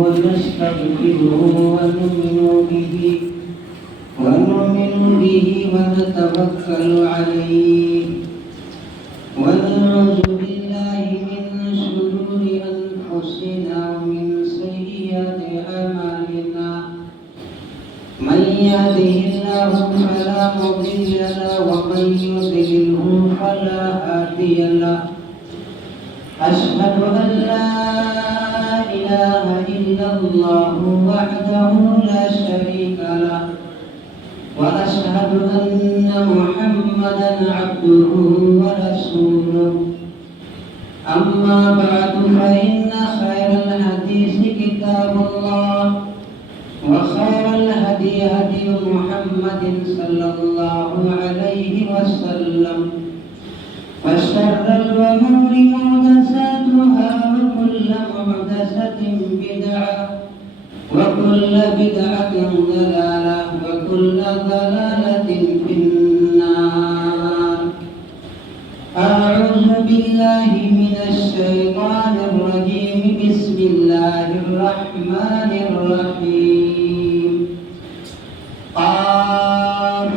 ونستغفره ونؤمن به ونتوكل عليه ونعوذ بالله من شرور أنفسنا ومن سيئات أعمالنا من يهده الله فلا مضل له ومن يضلله فلا هادي له أشهد أن لا إله إلا الله وحده لا شريك له وأشهد أن محمدا عبده ورسوله أما بعد فإن خير الحديث كتاب الله وخير الهدي هدي محمد صلى الله عليه وسلم وشر الأمور محدثاتها وكل محدثة بدعة وكل بدعة ضلالة وكل ضلالة في النار. أعوذ بالله من الشيطان الرجيم. بسم الله الرحمن الرحيم. قاف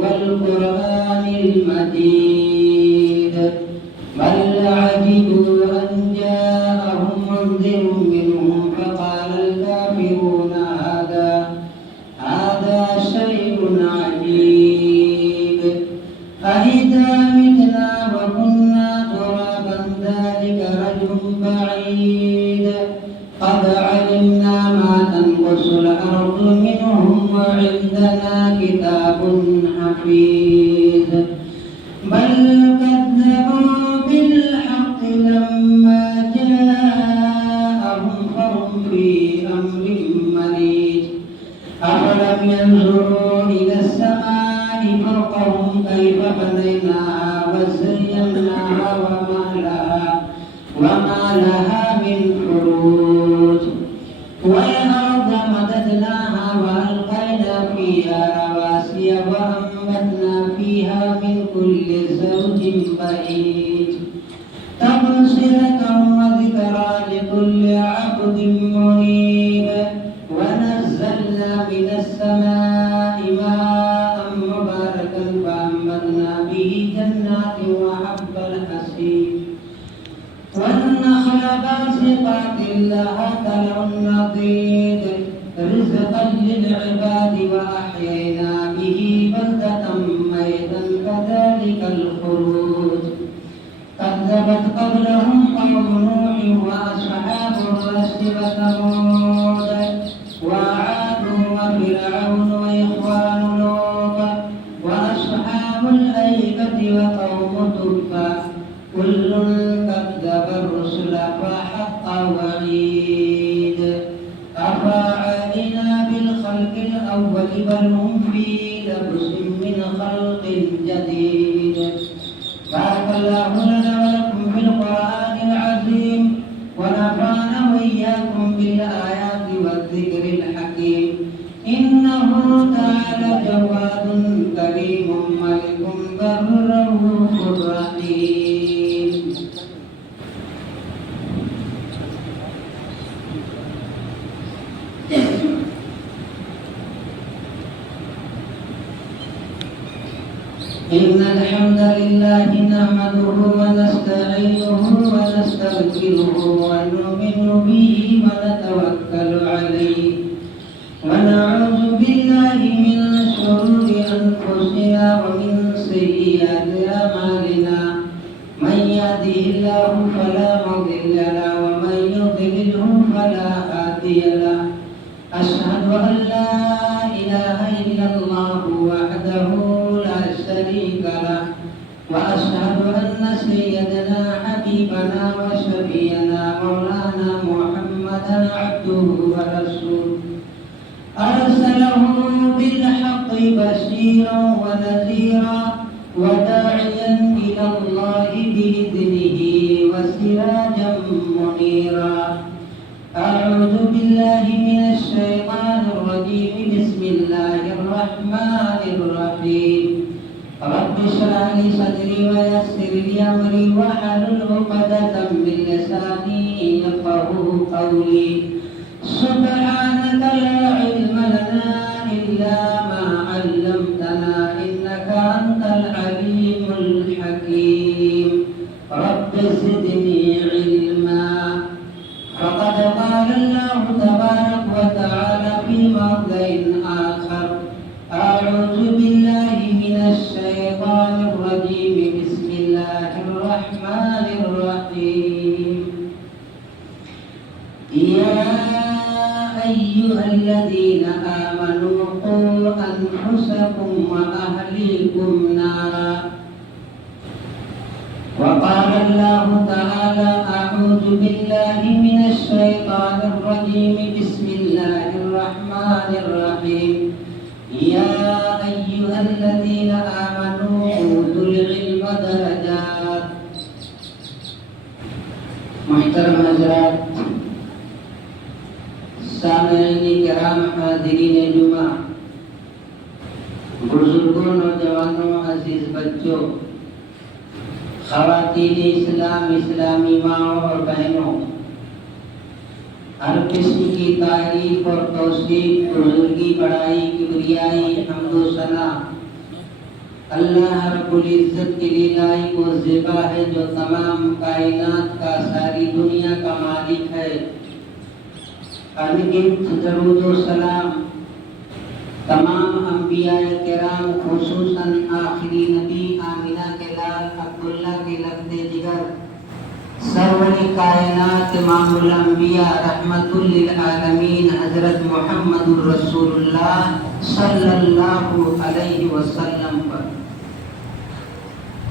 والقرآن المجيد بل عجبوا أن جاءهم منذر منهم فقال الكافرون هذا شيء عجيب أإذا متنا وكنا ترابا ذلك رجل بعيد قد علمنا ما تنقص الأرض منهم وعندنا كتاب حفيظ بل كذبوا بالحق لما جاءهم فهم في أمر مريج أفلم ينظروا إلى السماء فوقهم كيف بنيناها وزيناها وما لها من فروج والأرض مددناها وألقينا فيها رواسي وأنبتنا فيها من كل زوج بهيج تبصرة وذكرى لكل عبد منيب ونزلنا من السماء ماء مباركا فأنبتنا به جنات وحب الحصيد والنخل باسقات لها طلع نضيد رزقا للعباد وأحيينا به بلدة ميتا كذلك الخروج كذبت قبلهم قوم نوح وأصحاب الرس وثمود وعاد وفرعون وإخوان لوط وأصحاب الأيكة وقوم تبع كل كذب الرسل فحق وعيد أفعلنا بالخلق الأول بل هم في لبس من خلق جديد. بارك الله لنا ولكم في القرآن العظيم ونفعنا وإياكم بالآيات والذكر الحكيم إنه تعالى جواد كريم ملك بر رؤوف رحيم. إن الحمد لله نحمده ونستعينه ونستغفره ونؤمن به ونتوكل عليه ونعوذ بالله من شرور أنفسنا ومن سيئات أعمالنا من يهده الله فلا مضل له ومن يضلله فلا هادي له أشهد أن لا إله إلا الله وحده لا شريك له وأشهد أن سيدنا حبيبنا وشفيعنا مولانا محمدا عبده ورسوله أرسله بالحق بشيرا ونذيرا وداعيا إلى الله بإذنه وسراجا منيرا. أعوذ بالله من الشيطان الرجيم. بسم الله الرحمن الرحيم. رب اشرح لي صدري ويسر لي أمري واحلل عقدة من لساني يفقهوا قولي. رب زدني علما. فقد قال الله تبارك وتعالى في موضع آخر: أعوذ بالله من الشيطان الرجيم. بسم الله الرحمن الرحيم. يا أيها الذين آمنوا قوا أنفسكم وأهليكم نارا. وقال الله تعالى: أعوذ بالله من الشيطان الرجيم. بسم الله الرحمن الرحيم. يا أيها الذين آمنوا أوتوا العلم درجات. محترم حضرات، سامعین کرام، حاضرین جمعہ، بزرگوں، نوجوانوں، عزیز بچوں، خواتین اسلام، اسلامی ماں اور بہنوں، ہر قسم کی تعریف اور توصیف، بزرگی، بڑائی، کبریائی، حمد و ثنا اللہ رب العزت کے لیے لائق و زیبا ہے، جو تمام کائنات کا، ساری دنیا کا مالک ہے۔ انگنت درود و سلام تمام انبیاء کرام، خصوصاً آخری نبی آمینہ کے لال عبداللہ کے لفظ جگر، سرور کائنات، امام الانبیاء، رحمت للعالمین، حضرت محمد الرسول اللہ صلی اللہ علیہ وسلم پر،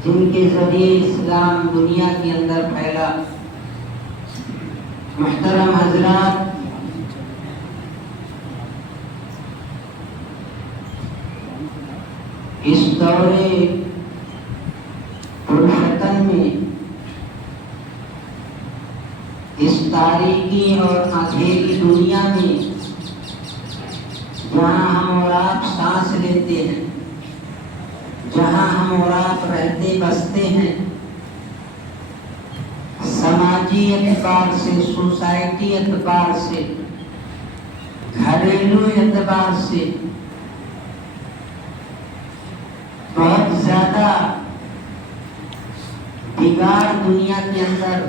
جن کے ذریعے اسلام دنیا کے اندر پھیلا۔ محترم حضرات، اس دور پرفتن میں، اس تاریکی اور اندھیری دنیا میں، جہاں ہم اور آپ سانس لیتے ہیں، جہاں ہم اور آپ رہتے بستے ہیں، سماجی اعتبار سے، سوسائٹی اعتبار سے، گھریلو اعتبار سے بہت زیادہ بگاڑ دنیا کے اندر،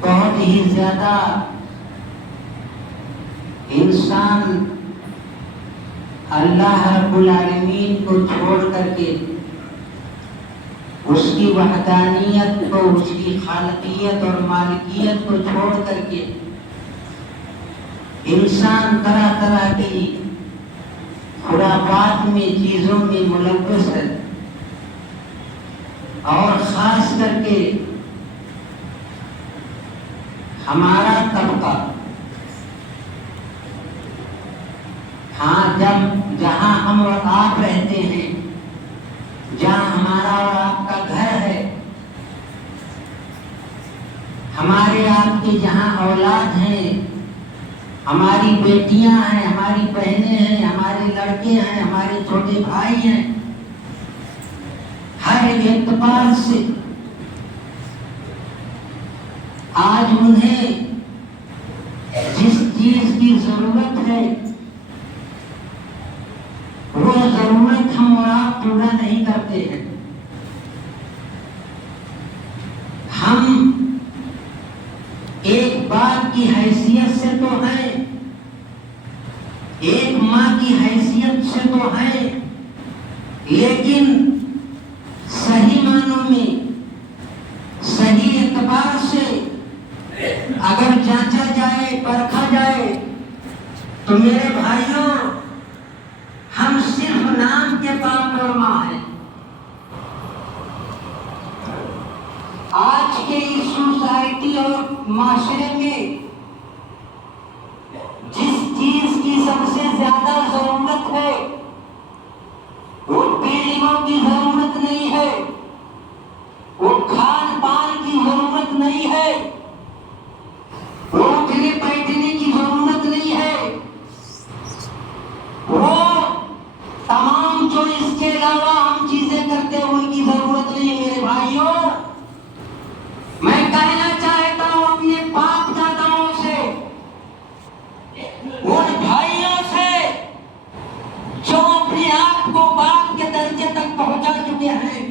بہت ہی زیادہ انسان اللہ رب العالمین کو چھوڑ کر کے، اس کی وحدانیت کو، اس کی خالقیت اور مالکیت کو چھوڑ کر کے انسان طرح طرح کی خرافات میں، چیزوں میں ملوث ہے، اور خاص کر کے ہمارا طبقہ، ہاں، جہاں ہم اور آپ رہتے ہیں، جہاں ہمارا اور آپ کا گھر ہے، ہمارے آپ کے جہاں اولاد ہیں، ہماری بیٹیاں ہیں، ہماری بہنیں ہیں، ہمارے لڑکے ہیں، ہمارے چھوٹے بھائی ہیں، ہر اعتبار سے آج انہیں جس چیز کی ضرورت ہے، وہ ضرورت ہم اور آپ پورا نہیں کرتے ہیں۔ ہم ایک باپ کی حیثیت سے تو ہیں، ایک ماں کی حیثیت سے تو ہیں، لیکن صحیح معنوں میں، صحیح اعتبار سے اگر جانچا جائے، پرکھا جائے، تو میرے بھائیوں، ہم صرف نام کے باپ اور ماں ہیں۔ آج کے اس سوسائٹی اور معاشرے میں جس چیز کی سب سے زیادہ ضرورت ہے، وہ بلڈنگوں کی ضرورت نہیں ہے، وہ کھان پان کی ضرورت نہیں ہے، وہ اٹھنے بیٹھنے کی ضرورت نہیں ہے، وہ تمام جو اس کے علاوہ ہم چیزیں کرتے ہیں ان کی ضرورت نہیں۔ میرے بھائیوں، میں کہنا چاہتا ہوں اپنے باپ داداؤں سے، ان بھائیوں سے جو اپنے آپ کو باپ کے درجے تک پہنچا چکے ہیں،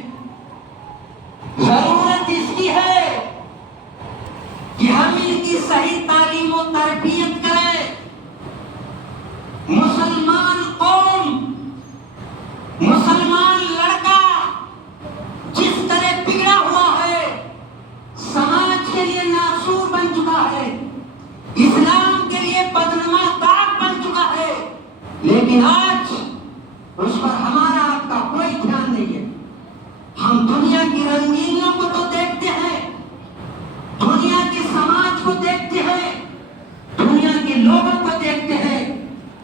لیکن آج اس پر ہمارا آپ کا کوئی دھیان نہیں ہے. ہم دنیا کی رنگینیوں کو تو دیکھتے ہیں، دنیا کے سماج کو دیکھتے ہیں، دنیا کے لوگوں کو دیکھتے ہیں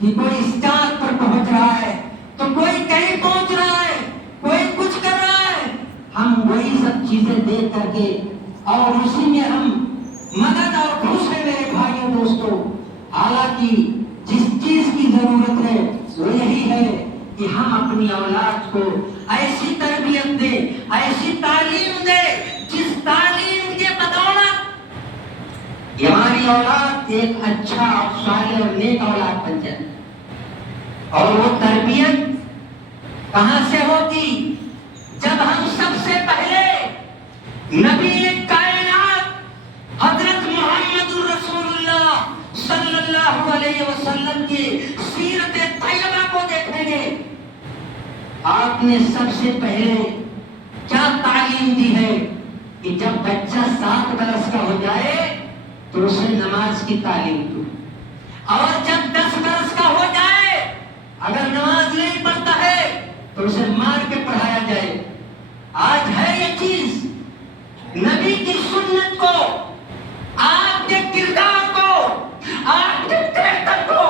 کہ کوئی اسٹار پر پہنچ رہا ہے تو کوئی کہیں پہنچ رہا ہے، کوئی کچھ کر رہا ہے. ہم وہی سب چیزیں دیکھ کر کے اور اسی میں ہم مدد اور خوش ہیں میرے بھائیوں دوستوں. حالانکہ جس چیز کی ضرورت ہے وہ یہی ہے کہ ہم اپنی اولاد کو ایسی تربیت دیں، ایسی تعلیم دیں جس تعلیم کے بدولت یہ ہماری اولاد ایک اچھا اور صالح اور نیک اولاد بن جائے. اور وہ تربیت کہاں سے ہوگی؟ جب ہم سب سے پہلے نبی کائنات حضرت محمد رسول اللہ صلی اللہ علیہ وسلم کی سیرت طیبہ کو دیکھیں گے. آپ نے سب سے پہلے کیا تعلیم دی ہے کہ جب بچہ 7 برس کا ہو جائے تو اسے نماز کی تعلیم دو، اور جب 10 برس کا ہو جائے اگر نماز نہیں پڑھتا ہے تو اسے مار کے پڑھایا جائے. آج ہے یہ چیز. نبی کی سنت کو، آپ کے کردار کو، آپ کے کریکٹر کو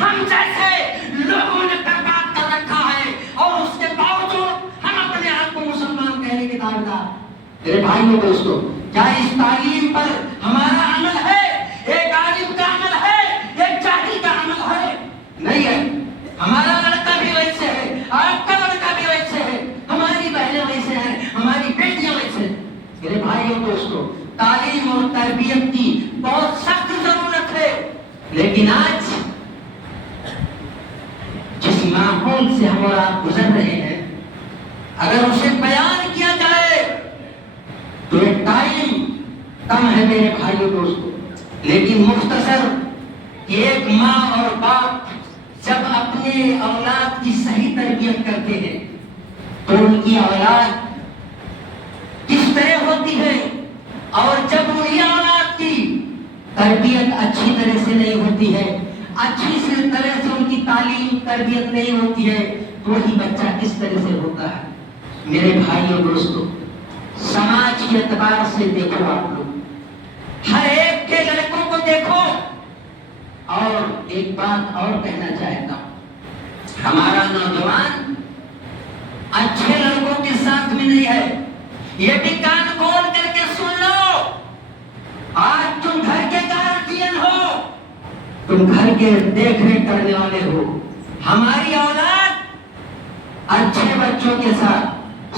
ہم جیسے لوگوں نے برباد کر رکھا ہے، اور اس کے باوجود ہم اپنے آپ کو مسلمان کہنے کے دعویدار. میرے بھائیوں دوستوں، کیا اس تعلیم پر ہمارا عمل ہے؟ ایک عالم کا عمل ہے، ایک جاہل کا عمل ہے؟ نہیں ہے. ہمارا لڑکا بھی ویسے ہے، آپ کا لڑکا بھی ویسے ہے، ہماری بہنیں ویسے ہیں، ہماری بیٹیاں ویسے ہیں. میرے بھائیوں دوستوں، تعلیم اور تربیت کی بہت سخت ضرورت ہے. لیکن آج جس ماحول سے ہم اور آپ گزر رہے ہیں، اگر اسے بیان کیا جائے تو ایک ٹائم کم ہے میرے بھائیوں دوستوں. لیکن مختصر کہ ایک ماں اور باپ جب اپنے اولاد کی صحیح تربیت کرتے ہیں تو ان کی اولاد کس طرح ہوتی ہے، اور جب وہی اولاد کی تربیت اچھی طرح سے نہیں ہوتی ہے، اچھی طرح سے ان کی تعلیم تربیت نہیں ہوتی ہے، تو وہی بچہ کس طرح سے ہوتا ہے. میرے بھائیوں دوستوں، سماج کے اعتبار سے دیکھو، آپ لوگ ہر ایک کے لڑکوں کو دیکھو. اور ایک بات اور کہنا چاہتا ہوں، ہمارا نوجوان اچھے لڑکوں کے ساتھ میں نہیں ہے. یہ بھی کان کھول کر کے سن لو. آج تم گھر کے گارڈین ہو، تم گھر کے دیکھ ریکھ کرنے والے ہو. ہماری اولاد اچھے بچوں کے ساتھ،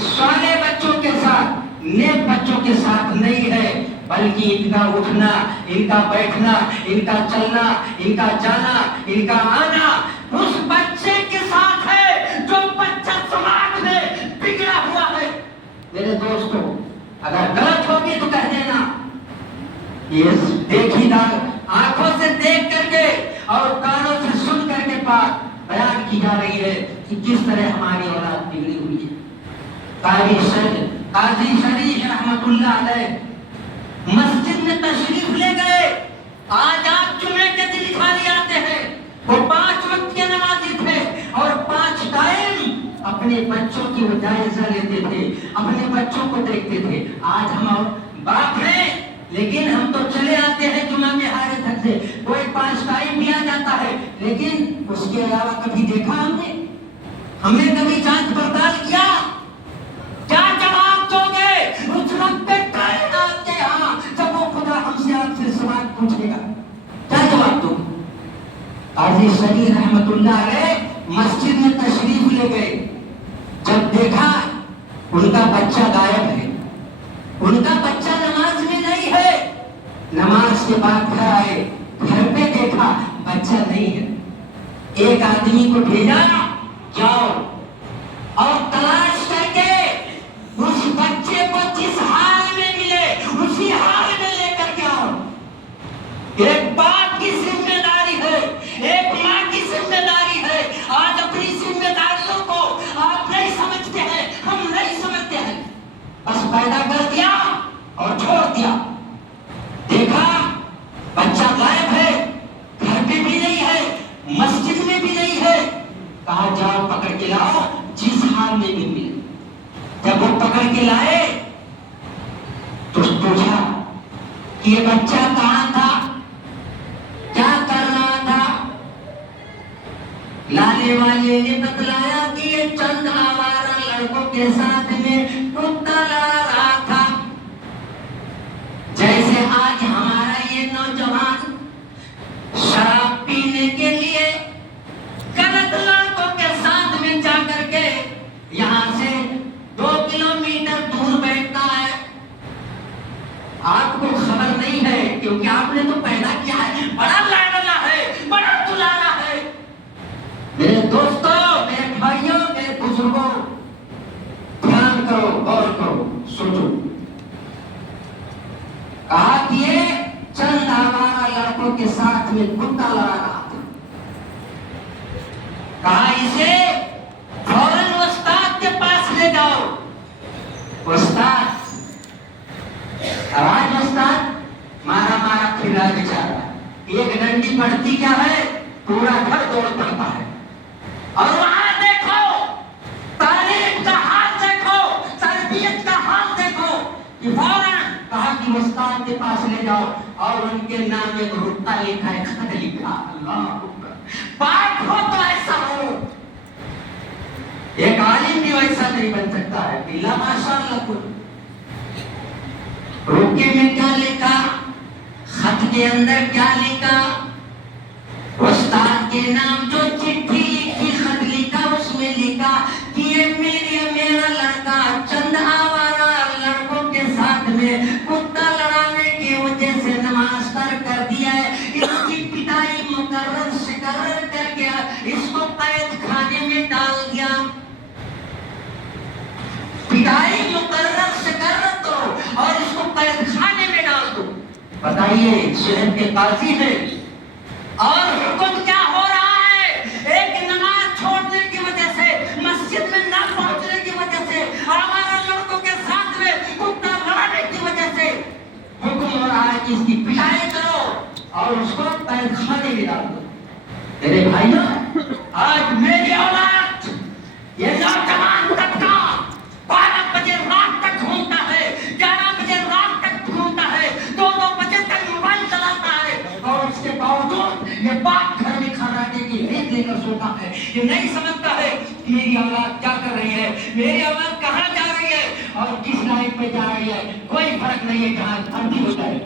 صالح بچوں کے ساتھ، نیک بچوں کے ساتھ نہیں ہے، بلکہ ان کا اٹھنا، ان کا بیٹھنا، ان کا چلنا، ان کا جانا، ان کا آنا اس بچے کے ساتھ ہے جو بچہ سماج میں بگڑا ہوا ہے. میرے دوستوں، اگر غلط ہوگی تو کہہ دینا. یہ دیکھی آنکھوں سے دیکھ کر کے اور کانوں سے سن کر کے بات بیان کی جا رہی ہے کہ کس طرح ہماری اولاد بگڑی ہوئی ہے. قاضی شریف رحمت اللہ علیہ مسجد میں تشریف لے گئے. آج آپ جمعے کے دن خالی آتے ہیں. وہ 5 وقت کے نمازی تھے اور 5 ٹائم اپنے بچوں کی وہ جائزہ لیتے تھے، اپنے بچوں کو دیکھتے تھے. آج ہم باپ ہیں لیکن ہم تو چلے آتے ہیں جمعہ کے ہارے تھک سے، کوئی 5 ٹائم بھی آ جاتا ہے، لیکن اس کے علاوہ کبھی دیکھا ہم نے کبھی جانچ پڑتال کیا؟ کیا جواب دو گے اس وقت پہ کائنات کے ہاں جب وہ خدا ہم سے آپ سے سوال پوچھے گا؟ کیا جواب دو گے؟ قاضی شریف رحمت اللہ علیہ مسجد میں تشریف لے گئے. جب دیکھا ان کا بچہ غائب ہے، ان کا بچہ نماز میں نہیں ہے. نماز کے بعد گھر آئے، گھر پہ دیکھا بچہ نہیں ہے. ایک آدمی کو بھیجا، جاؤ اور تلاش کر کے اس بچے کو جس حال میں ملے اسی حال میں لے کر کے آؤ. ایک باپ کی ذمہ داری ہے، ایک ماں کی ذمہ داری ہے. آج اپنی ذمہ داریوں کو آپ نہیں سمجھتے ہیں، ہم نہیں سمجھتے ہیں. بس پیدا کر دیا اور چھوڑ دیا. دیکھا بچہ غائب ہے، گھر پہ بھی نہیں ہے، مسجد میں بھی نہیں ہے. تو پوچھا کہ یہ بچہ کہاں تھا، کیا کر رہا تھا؟ لانے والے نے بتلایا کہ یہ چند آوارہ لڑکوں کے ساتھ میں کتا لڑا رہا تھا۔ جیسے آج ہمارا یہ نوجوان شراب پینے کے لیے غلط لڑکوں کے ساتھ میں جا کر کے یہاں سے 2 کلومیٹر دور بیٹھتا ہے، آپ کو خبر نہیں ہے کیونکہ آپ نے تو پیدا کیا ہے، بڑا لاڈلا ہے، بڑا دلالا ہے۔ میرے دوستوں، میرے بھائیوں، میرے بزرگوں، دھیان کرو، غور کرو، سوچو۔ کہا کہ یہ چند آوارہ لڑکوں کے ساتھ میں کتا لڑا رہا تھا۔ کہا اسے فوراً استاد کے پاس لے جاؤ۔ استاد، آواز استاد، مارا مارا پھرا بیچارہ، ایک ڈنڈی پڑتی کیا ہے، پورا گھر دوڑ پڑتا ہے۔ اور وہاں دیکھو، تعلیم کا حال دیکھو، تربیت کا حال دیکھو کہ فوراً کہا کہ استاد کے پاس لے جاؤ، اور ان کے نام ایک رتبہ لکھا ہے، خط لکھا، اللہ اکبر۔ پاک ہو تو ایسا ہو، ایک عالم بھی ویسا نہیں بن سکتا ہے، بلا ماشاء اللہ۔ کو رکے میں کیا لکھا، خط کے اندر کیا لکھا، استاد کے نام جو چٹھی لکھی، خط لکھا، اس میں لکھا کہ یہ میرا لڑکا چند آوارہ لڑکوں کے ساتھ میں کتا لڑانے کی وجہ سے نماز ترک کر دیا ہے، اس کی پٹائی مقرر شکرر کر کے اس کو قید خانے میں ڈال دیا۔ پٹائی مقرر شکرر کرو اور اس کو قید خانے میں ڈال دو۔ بتائیے، شہر کے قاضی ہیں اور حکم کیا ہو رہا ہے؟ ایک نماز چھوڑنے کی وجہ سے، مسجد میں نہ پہنچنے کی وجہ سے، ہمارا لڑکوں کے ساتھ میں کتا لڑانے کی وجہ سے حکم ہو رہا ہے کہ اس کی پٹائی کرو اور اس کو قید خانے میں ڈال دو۔ میرے بھائیوں، آج میری اولاد یہ نوجوان طبقہ 12 بجے رات تک گھومتا ہے، 11 بجے رات تک گھومتا ہے، 2 بجے تک موبائل چلاتا ہے، اور اس کے باوجود یہ باپ گھر میں کھانا دے کے نیند لے کر سوتا ہے۔ یہ نہیں سمجھتا ہے کہ میری اولاد کیا کر رہی ہے، میری اولاد کہاں جا رہی ہے اور کس لائن پہ جا رہی ہے، کوئی فرق نہیں ہے، جہاں بھرتی ہوتا ہے۔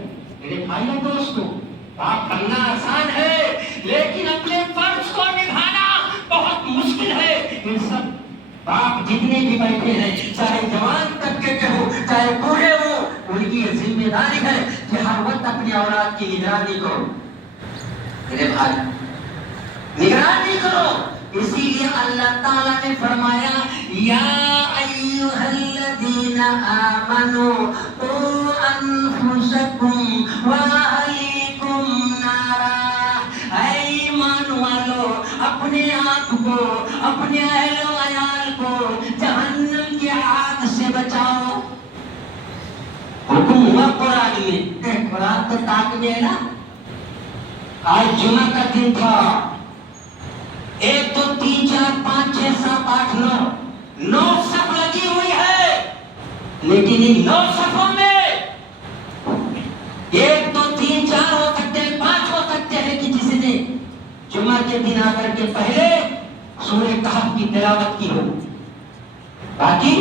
میرے بھائیوں دوستوں، باپ بننا آسان ہے لیکن اپنے فرض کو نبھانا بہت مشکل ہے۔ ان سب باپ جتنے بھی بیٹھے ہیں، چاہے جوان طبقے کے ہو چاہے بوڑھے ہو، ان کی یہ ذمہ داری ہے کہ ہر وقت اپنی اولاد کی نگرانی کرو۔ میرے بھائی، نگرانی کرو۔ اسی لیے اللہ تعالیٰ نے فرمایا، یا ایھا الذین آمنوا قوا انفسکم واہلیکم نارا، اے ایمان والو، اپنے آپ کو، اپنے اہل و عیال کو جہنم کی آگ سے بچاؤ۔ حکم ہوا قرآن میں، قرآن تو تاک میں ہے نا۔ آج جمعہ کا دن تھا، 1 2 3 4 5 6 7 8 9 صف لگی ہوئی ہے، لیکن ان 9 صفوں میں 1 2 3 4 ہو سکتے ہیں، 5 ہو سکتے ہیں، لیکن جس نے جمعہ کے دن آ کر کے پہلے سورہ کہف کی تلاوت کی ہو، باقی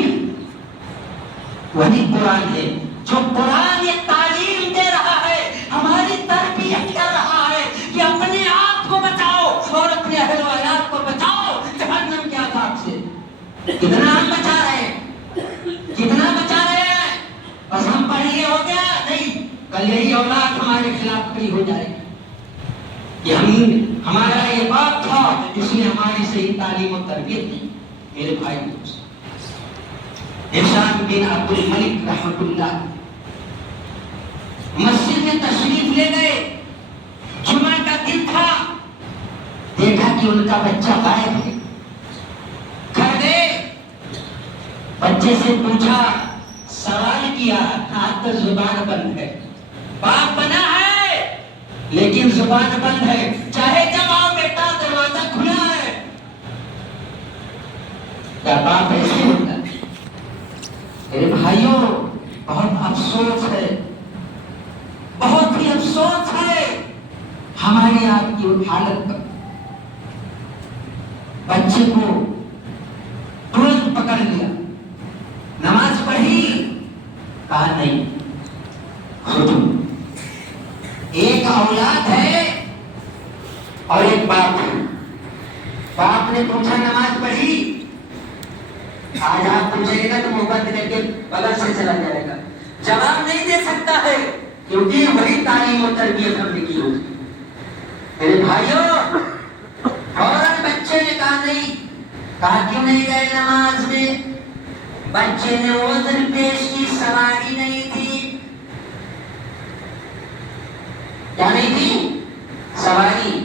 وہی قرآن ہے۔ جو قرآن یہ تعلیم دے رہا ہے، ہماری تربیت کر رہا ہے کہ اپنے آپ کو بچاؤ اور اپنے اہل و عیال کو بچاؤ جہنم کے عذاب سے۔ کتنا ہم بچا رہے ہیں، کتنا بچا رہے ہیں؟ بس ہم پڑھ لیے ہو گیا؟ نہیں، کل یہی اولاد ہمارے خلاف کھڑی ہو جائے گی کہ ہمارا یہ باپ تھا، اس نے ہماری صحیح تعلیم و تربیت نہیں۔ میرے بھائی دوست، احسان بن عبد الملک رحمۃ اللہ مسجد میں تشریف لے گئے، جمعہ کا دن تھا، دیکھا کہ ان کا بچہ غائب ہے، گھر گئے، بچے سے پوچھا، سوال کیا، آج تو زبان بند ہے، باپ بنا ہے لیکن زبان بند ہے، چاہے جب آؤ بیٹا دروازہ کھلا ہے۔ کیا باپ ایسے ہوتا ہے؟ میرے بھائیوں، بہت افسوس ہے ہمارے آپ کی حالت پر بچے کو ترنت پکڑ لیا، نماز پڑھی، کہا نہیں خود ایک اولاد ہے اور ایک باپ ہے۔ باپ نے پوچھا نماز پڑھی؟ آج آپ پوچھیں گے نا تو محبت کر کے بغل سے چلا جائے گا، جواب نہیں دے سکتا ہے، کیونکہ وہی تعلیم و تربیت ہم نے کی ہوتی۔ میرے بھائیوں، فوراً بچے نے کہا نہیں، کہا کیوں نہیں گئے نماز میں؟ بچے نے عذر پیش کی، سواری نہیں تھی۔ کیا نہیں تھی؟ سواری۔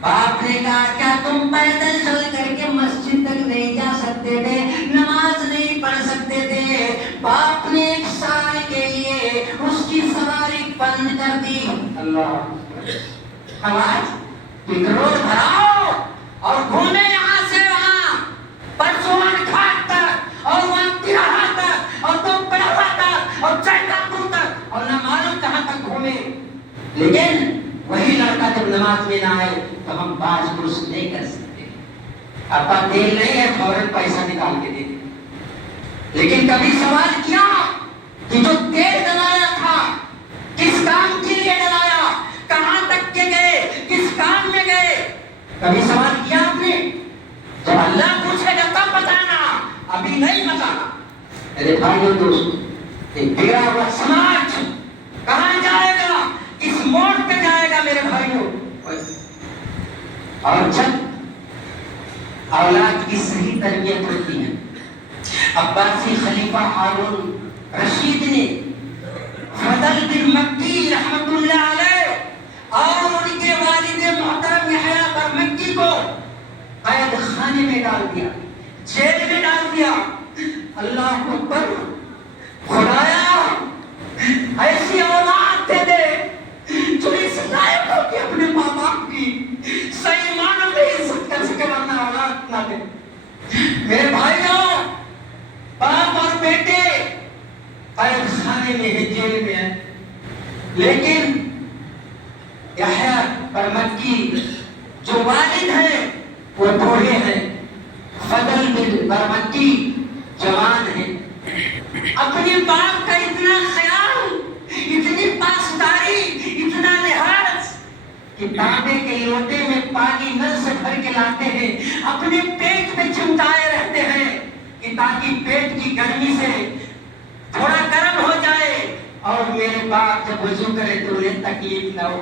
باپ نے کہا کیا تم پیدل چل کر کے مسجد تک نہیں جا سکتے تھے، نماز نہیں پڑھ سکتے تھے؟ باپ نے 1 سال کے لیے اس کی سواری بند کر دی۔ اللہ آواز پٹرول بھراؤ اور گھومے یہاں سے وہاں، پرسوان گھاٹ تک اور وہاں تراہا تک اور تو پڑھوا تک اور چیتا پور تک اور نہ معلوم کہاں تک گھومے، لیکن وہی لڑکا جب نماز میں نہ آئے تو ہم باز پرس نہیں کر سکتے۔ ابا تیل نہیں ہے، فوراً پیسہ نکال کے دے دیں، لیکن کبھی سوال کیا کہ جو تیل ڈلایا تھا کس کام کے لیے ڈلایا، کہاں تک کے گئے، کس کام میں گئے؟ کبھی سوال کیا آپ نے؟ جب اللہ پوچھے گا تب بتانا، ابھی نہیں بتانا۔ میرے بھائیوں دوستوں، تیرا ہوا سماج کہاں جائے گا، کس موڑ پہ جائے گا میرے بھائیوں؟ اور جب اولاد کی صحیح تربیت ہوتی ہے، عباسی خلیفہ ہارون رشید نے فضل بن مکی رحمت اللہ علیہ اور ان کے والد محترم یحییٰ برمکی کو قید خانے میں ڈال دیا، جیل میں ڈال دیا۔ اللہ اکبر، خدایا ایسی اولاد دے دے جو اس لائق ہو کہ اپنے ماں باپ کی صحیح معنوں میں عزت کر سکے، ورنہ اولاد نہ دے۔ میرے بھائیوں، باپ اور بیٹے قید خانے میں ہے، جیل میں ہے، لیکن یحییٰ برمکی جو والد ہیں وہ بوڑھے ہیں، فضل بن برمکی جوان ہیں۔ اپنے باپ کا اتنا خیال، اتنی پاسداری، اتنا لحاظ کہ تانبے کے لوٹے میں پانی نل سے بھر کے لاتے ہیں، اپنے پیٹ میں چمٹائے رہتے ہیں کہ تاکہ پیٹ کی گرمی سے تھوڑا گرم ہو جائے اور میرے باپ جب وضو کرے تو انہیں تکلیف نہ ہو۔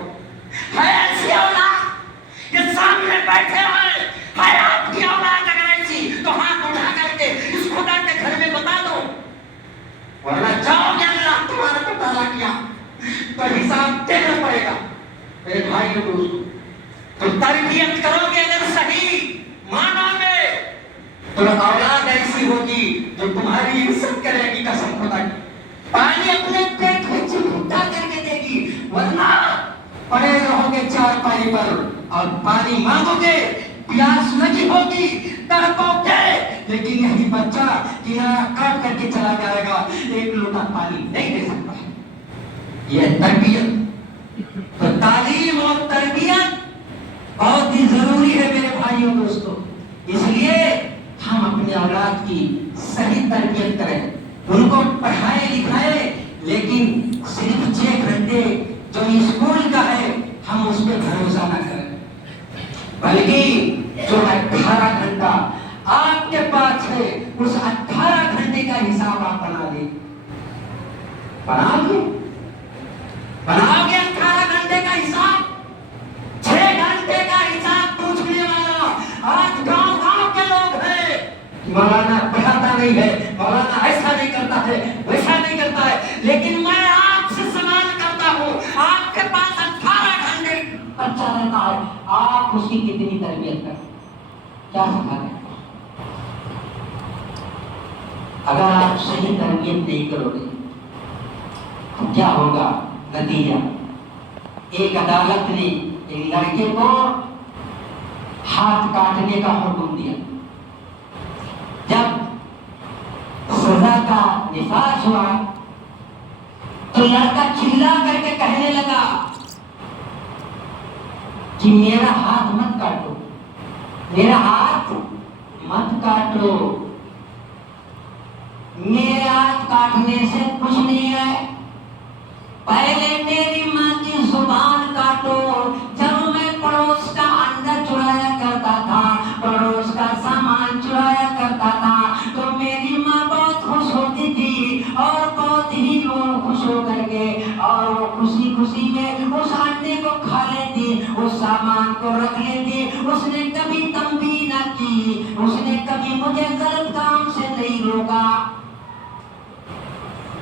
ہے ایسی اولاد یہ سامنے بیٹھے ہوئے، ہے آپ کی اولاد اگر ایسی تو ہاتھ اٹھا کر کے اس خدا کے گھر میں بتا دو، ورنہ جاؤ گے اللہ تمہارا مطالعہ کیا تو حساب دینا پڑے گا۔ میرے بھائیوں دوستوں، تو تربیت کرو گے اگر صحیح مانو گے تو اولاد ایسی ہوگی جو تمہاری عزت کرے گی، قسم خدا کی، پانی اپنے پیٹ میں چمٹا کر کے دے گی، ورنہ پڑے رہو گے چارپائی پر اور پانی مانگو گے، پیاس لگی ہوگی، تڑپو گے، لیکن یہی بچہ کنارہ کاٹ کر کے چلا جائے گا، ایک لوٹا پانی نہیں دے سکتا ہے۔ یہ تربیت، تو تعلیم اور تربیت بہت ہی ضروری ہے میرے بھائیوں دوستوں، اس لیے ہم اپنے اولاد کی صحیح تربیت کریں، ان کو پڑھائے لکھائے، لیکن صرف 6 گھنٹے جو اسکول کا ہے ہم اس پہ بھروسہ نہ کریں، بلکہ جو 18 گھنٹہ آپ کے پاس ہے اس 18 گھنٹے کا حساب آپ بنا لیں۔ بناؤ گے 18 گھنٹے کا حساب؟ 6 گھنٹے کا حساب پوچھنے والا آج گاؤں گاؤں کے لوگ ہیں، مولانا پڑھاتا نہیں ہے، مولانا ایسا نہیں کرتا ہے، ویسا نہیں کرتا ہے، لیکن میں آپ سے سوال کرتا ہوں، آپ کے پاس 18 گھنٹے بچہ رہتا ہے، آپ اس کی کتنی تربیت کریں، کیا سکھاتے ہیں؟ اگر آپ صحیح تربیت نہیں کرو گے تو کیا ہوگا نتیجہ؟ ایک عدالت نے ایک لڑکے کو ہاتھ کاٹنے کا حکم دیا، جب سزا کا نفاذ ہوا تو لڑکا چلا کر کے کہنے لگا کہ میرا ہاتھ مت کاٹو، میرا ہاتھ مت کاٹو، میرے ہاتھ کاٹنے سے کچھ نہیں ہے، پہلے میری ماں کی زبان کاٹو۔ جب میں پڑوس کا انڈا چرایا کرتا تھا، پڑوس کا سامان چرایا کرتا تھا، تو میری ماں بہت خوش ہوتی تھی اور بہت ہی خوش ہو کر کے اور وہ خوشی خوشی میں اس انڈے کو کھا لیتی، اس سامان کو رکھ لیتی۔ اس نے کبھی تنبیہ نہ کی، اس نے کبھی مجھے غلط کام سے نہیں روکا،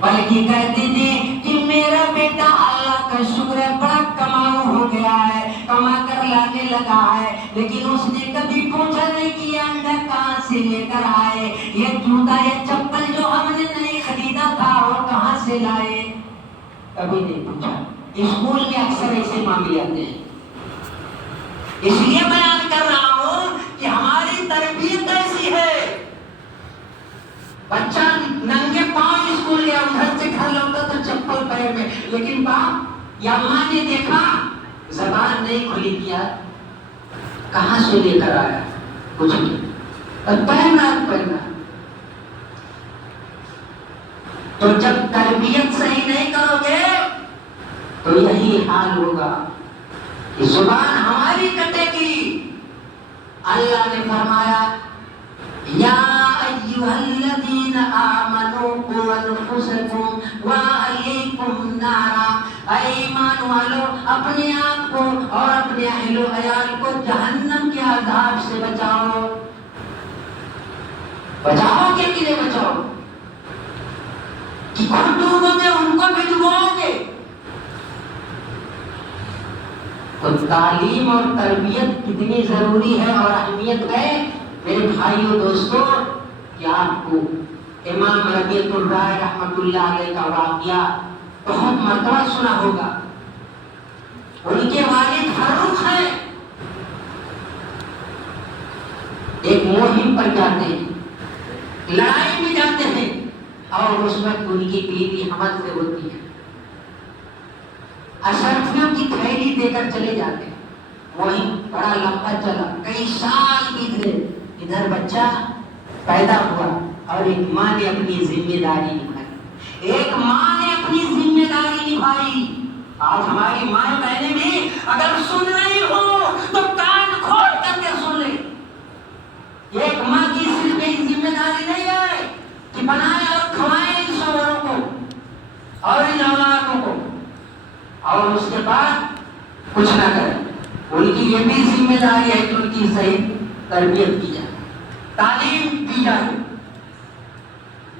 بلکہ کہتی تھی کہ میرا بیٹا اللہ کا شکر ہے بڑا کماؤ ہو گیا ہے، کما کر لانے لگا ہے، لیکن اس نے کبھی پوچھا نہیں کہ یہ انڈا کہاں سے لے کر آئے، یہ جوتا یہ چپل جو ہم نے نہیں خریدا تھا وہ کہاں سے لائے، کبھی نہیں پوچھا۔ اسکول میں اکثر ایسے معاملے آتے ہیں، اس لیے بیان کر رہا ہوں کہ ہماری تربیت ایسی ہے، بچہ ننگے پاؤں اسکول گیا، گھر سے گھر لوٹا تو چپل پیر میں، لیکن باپ یا ماں نے دیکھا زبان نہیں کھلی کیا، کہاں سے لے کر آیا، کچھ نہیں، پہنا۔ تو جب تربیت صحیح نہیں کرو گے تو یہی حال ہوگا کہ زبان ہماری کٹے گی۔ اللہ نے فرمایا یا ایھا الذین آمنوا قوا انفسکم واہلیکم نارا، اے ایمان والو اپنے آپ کو اور اپنے اہل و عیال کو جہنم کے عذاب سے بچاؤ۔ بچاؤ کے لیے بچاؤ کہ خود ڈوبو گے ان کو بھی ڈبوؤ گے۔ تو تعلیم اور تربیت کتنی ضروری ہے اور اہمیت ہے میرے بھائیوں دوستوں، کہ آپ کو امام ربیعۃ الرائے رحمۃ اللہ علیہ کا واقعہ بہت مرتبہ سنا ہوگا۔ ان کے والد فاروق ہیں، ایک مہم پر جاتے ہیں، لڑائی میں جاتے ہیں، اور اس وقت ان کی بیوی حمل سے ہوتی ہے، اشرفیوں کی تھیلی دے کر چلے جاتے ہیں، وہی بڑا لمبا چلا، کئی سال گزرے، ادھر بچہ پیدا ہوا اور ایک ماں نے اپنی ذمہ داری نبھائی، ایک ماں نے اپنی ذمہ داری نبھائی۔ آج ہماری ماں بہنیں بھی اگر سن رہی ہو تو کان کھول کر کے سن لے، ایک ماں کی صرف ایک ذمہ داری نہیں ہے کہ بنائے اور کھوائے ان شوہروں کو اور ان اولادوں کو اور اس کے بعد کچھ نہ کرے، ان کی یہ بھی ذمہ داری ہے کہ ان کی صحیح تربیت کی جائے، تعلیم دی جائے۔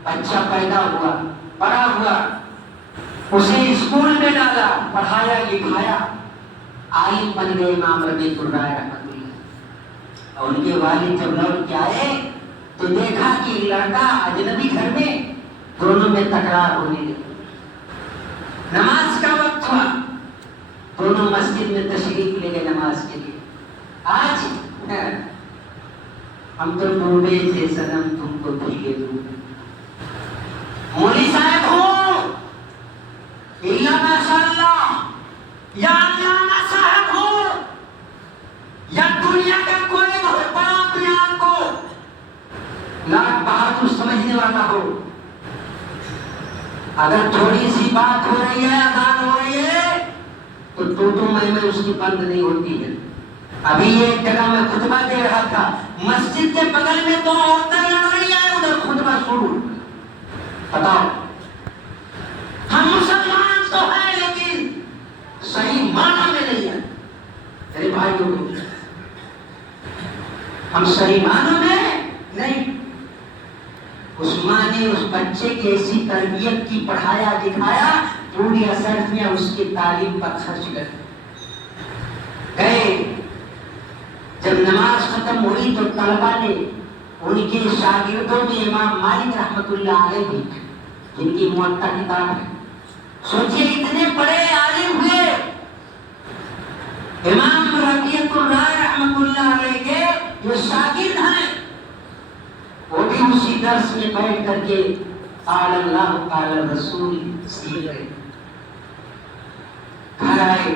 بچہ پیدا ہوا، بڑا ہوا، اسے اسکول میں ڈالا، پڑھایا لکھایا، عالم بن گئے امام ربیعۃ الرائے رحمۃ اللہ۔ اور ان کے والد جب لوٹ کے آئے تو دیکھا کہ لڑکا اجنبی گھر میں، دونوں میں تکرار ہونے لگی۔ نماز کا وقت ہوا، دونوں مسجد میں تشریف لے گئے نماز کے لیے۔ آج ہم تو ڈوبے تھے صنم تم کو بھیگے ڈوبے، مولوی صاحب ہو اللہ ماشاء اللہ، یا علامہ صاحب ہو، یا دنیا کا کوئی بہت بڑا اپنے آپ کو لاکھ بہادر سمجھنے والا ہو، اگر تھوڑی سی بات ہو رہی ہے، اذان ہو رہی ہے تو میں اس کی بند نہیں ہوتی ہے۔ ابھی ایک جگہ میں خطبہ دے رہا تھا، مسجد کے بغل میں دو عورتیں لڑ رہی ہیں، ادھر خطبہ شروع۔ بتاؤ، ہم مسلمان تو ہیں لیکن صحیح معنی میں نہیں ہے میرے بھائیوں کو، ہم صحیح معنی میں نہیں۔ اس ماں نے اس بچے کی ایسی تربیت کی، پڑھایا لکھایا، پوری اشرفیاں اس کی تعلیم پر خرچ کر گئے۔ جب نماز ختم ہوئی تو طلبا نے، ان کے شاگردوں میں امام مالک رحمۃ اللہ علیہ بھی، جن کی موطا کتاب ہے، سوچئے اتنے بڑے عالم ہوئے، امام ربیعۃ الرائے رحمۃ اللہ علیہ کے جو شاگرد ہیں، وہ بھی اسی درس میں بیٹھ کر کے قال اللہ قال رسول سیکھ گئے۔ گھر آئے،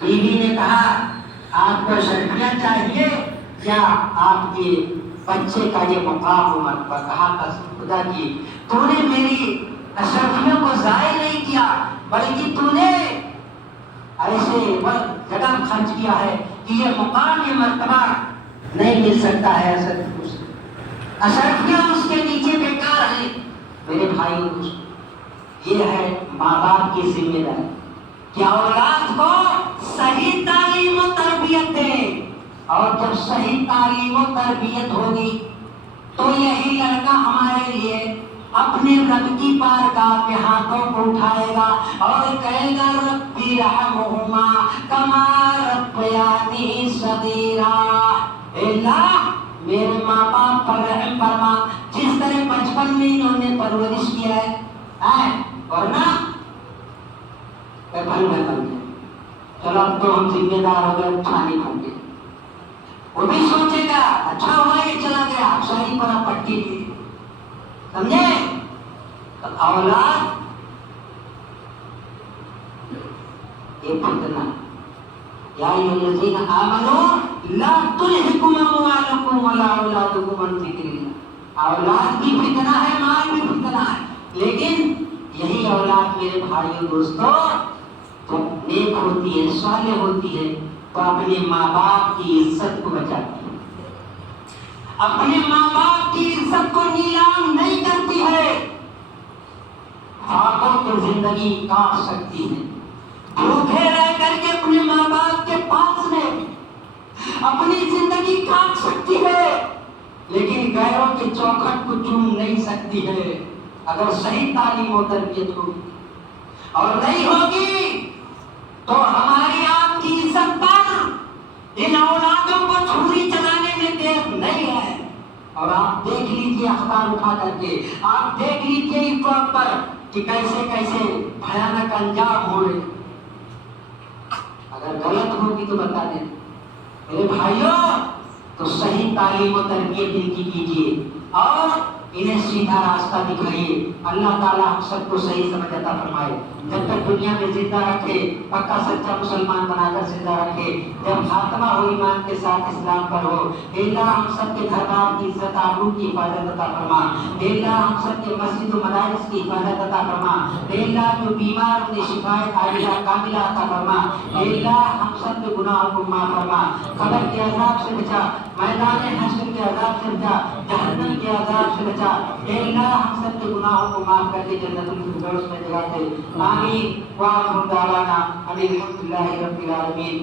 بیوی نے کہا آپ کو اشرفیہ چاہیے یا آپ کے بچے کا یہ مقام و مرتبہ؟ کہا قسم خدا کی تو نے میری اشرفیوں کو ضائع نہیں کیا بلکہ تو نے ایسے وقت جگہ خرچ کیا ہے کہ یہ مقام یہ مرتبہ نہیں مل سکتا ہے اشرفیاں اس کے نیچے بیکار ہیں۔ میرے بھائیوں یہ ہے ماں باپ کی ذمہ داری کہ اولاد کو صحیح تعلیم و تربیت دے، اور جب صحیح تعلیم و تربیت ہوگی تو یہی لڑکا ہمارے لیے اپنے رب کی بارگاہ میں ہاتھوں کو اٹھائے گا اور کہے گا ربی رحمہما کما ربیانی صغیرا، اے اللہ میرے ماں باپ پر رحم فرما جس طرح بچپن میں انہوں نے پرورش کیا ہے، ورنہ بھائی بھائی بن گئے، چلو اب تو ہم ذمہ دار ہو گئے، اٹھانے پڑ گئے۔ وہ بھی سوچے گا اچھا ہوا یہ چلا گیا، شاہی پر پٹی دی، سمجھے؟ اولاد یہ فتنہ یا ایھا الذین آمنوا لا تلھکم اموالکم ولا اولادکم عن ذکر اللہ، اولاد بھی فتنہ ہے، مال بھی فتنہ ہے، لیکن یہی اولاد میرے بھائیوں دوستوں جب نیک ہوتی ہے، صالح ہوتی ہے تو اپنے ماں باپ کی عزت کو بچاتی ہے، اپنے ماں باپ کی عزت کو نیلام نہیں کرتی ہے، خوابوں کی زندگی کاٹ سکتی ہے، بھوکے رہ کر کے اپنے ماں باپ کے پاس میں اپنی زندگی کاٹ سکتی ہے، لیکن غیروں کے چوکھٹ کو چوم نہیں سکتی ہے۔ اگر صحیح تعلیم و تربیت ہوگی اور نہیں ہوگی تو ہماری آپ کی عزت پر ان اولادوں کو چھری چلانے میں دیر نہیں ہے۔ اور آپ دیکھ لیجیے اخبار اٹھا کر کے، آپ دیکھ لیجیے اس وقت پر کہ کیسے کیسے بھیانک انجام ہوئے۔ اگر غلط ہوگی تو بتا دیں میرے بھائیوں، تو صحیح تعلیم و تربیت ان کی کیجیے اور انہیں سیدھا راستہ دکھائیے۔ اللہ تعالیٰ ہم سب کو صحیح سمجھ عطا فرمائے، جب تک دنیا میں زندہ رکھے پکا سچا مسلمان بنا کر زندہ رکھے، جب خاتمہ ہو ایمان کے ساتھ اسلام پر ہو۔ اے اللہ ہم سب کے گھر بار کی عزت آبرو کی حفاظت عطا فرما، اے اللہ ہم سب کے مسجد و مدارس کی حفاظت عطا فرما، اے اللہ جو بیمار انہیں شفائے عاجلہ کاملہ عطا فرما، اے اللہ ہم سب کے گناہوں کو معاف فرما، قبر کے عذاب سے بچا، میدان حشر کے عذاب سے بچا، جہنم کے عذاب سے بچا، اے اللہ ہم سب کے گناہوں کو معاف کر کے جنت الفردوس میں جگہ دے۔ آمین۔ وآخر دعوانا ان الحمد للہ رب العالمین۔